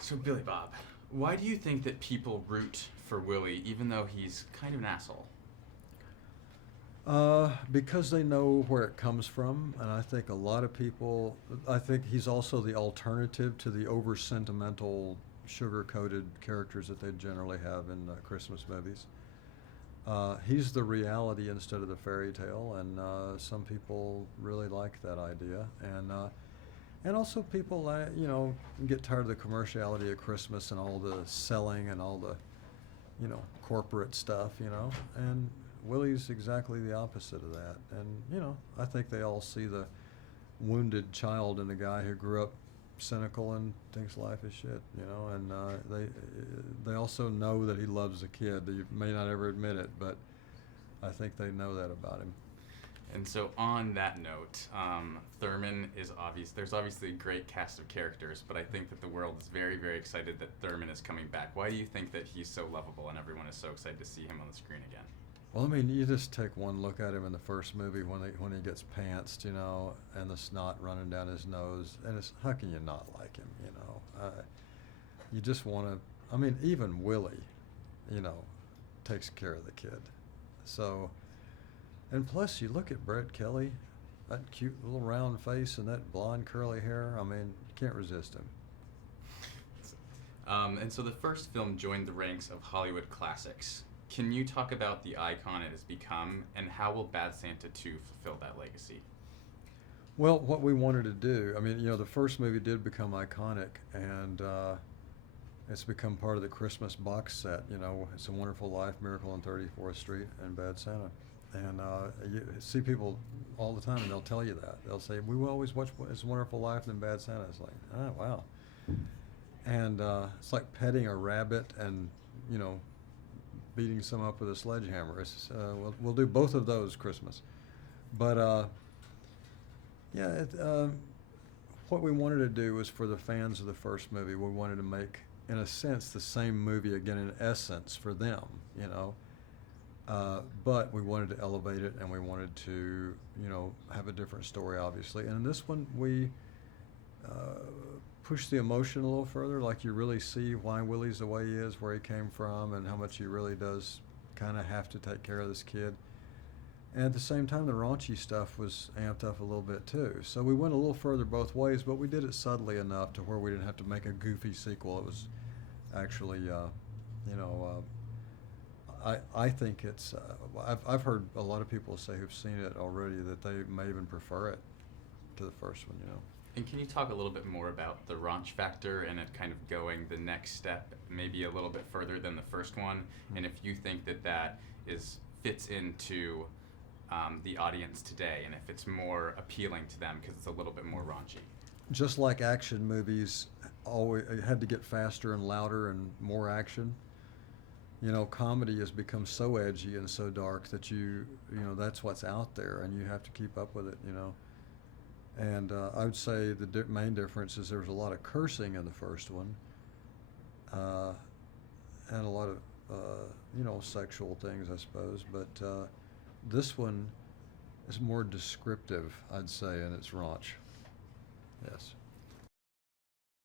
So, Billy Bob, why do you think that people root for Willie even though he's kind of an asshole? Because they know where it comes from, and I think a lot of people. I think he's also the alternative to the over sentimental, sugar coated characters that they generally have in Christmas movies. He's the reality instead of the fairy tale, and some people really like that idea. And also people, get tired of the commerciality of Christmas and all the selling and all the, corporate stuff, And Willie's exactly the opposite of that. And, I think they all see the wounded child in the guy who grew up cynical and thinks life is shit, And they also know that he loves the kid. He may not ever admit it, but I think they know that about him. And so, on that note, Thurman is obvious. There's obviously a great cast of characters, but I think that the world is very, very excited that Thurman is coming back. Why do you think that he's so lovable and everyone is so excited to see him on the screen again? Well, I mean, you just take one look at him in the first movie when he gets pantsed, and the snot running down his nose, and it's how can you not like him, You just want to. I mean, even Willie, takes care of the kid. So, and plus, you look at Brett Kelly, that cute little round face and that blonde curly hair. I mean, you can't resist him. And so the first film joined the ranks of Hollywood classics. Can you talk about the icon it has become, and how will Bad Santa 2 fulfill that legacy? Well, what we wanted to do, I mean, the first movie did become iconic, and it's become part of the Christmas box set. It's a Wonderful Life, Miracle on 34th Street, and Bad Santa. And you see people all the time, and they'll tell you that. They'll say, we will always watch It's a Wonderful Life and then Bad Santa. It's like, oh, wow. And it's like petting a rabbit and, beating some up with a sledgehammer. We'll do both of those Christmas. But, what we wanted to do was for the fans of the first movie, we wanted to make, in a sense, the same movie again in essence for them, but we wanted to elevate it, and we wanted to, have a different story, obviously. And in this one, we push the emotion a little further, like you really see why Willie's the way he is, where he came from, and how much he really does kind of have to take care of this kid. And at the same time, the raunchy stuff was amped up a little bit too. So we went a little further both ways, but we did it subtly enough to where we didn't have to make a goofy sequel. It was actually, I think it's. I've heard a lot of people say who've seen it already that they may even prefer it to the first one. And can you talk a little bit more about the raunch factor and it kind of going the next step, maybe a little bit further than the first one, and if you think that fits into the audience today, and if it's more appealing to them because it's a little bit more raunchy? Just like action movies always had to get faster and louder and more action. Comedy has become so edgy and so dark that that's what's out there, and you have to keep up with it. And I would say the main difference is there was a lot of cursing in the first one, and a lot of sexual things, I suppose. But this one is more descriptive, I'd say, in its raunch. Yes.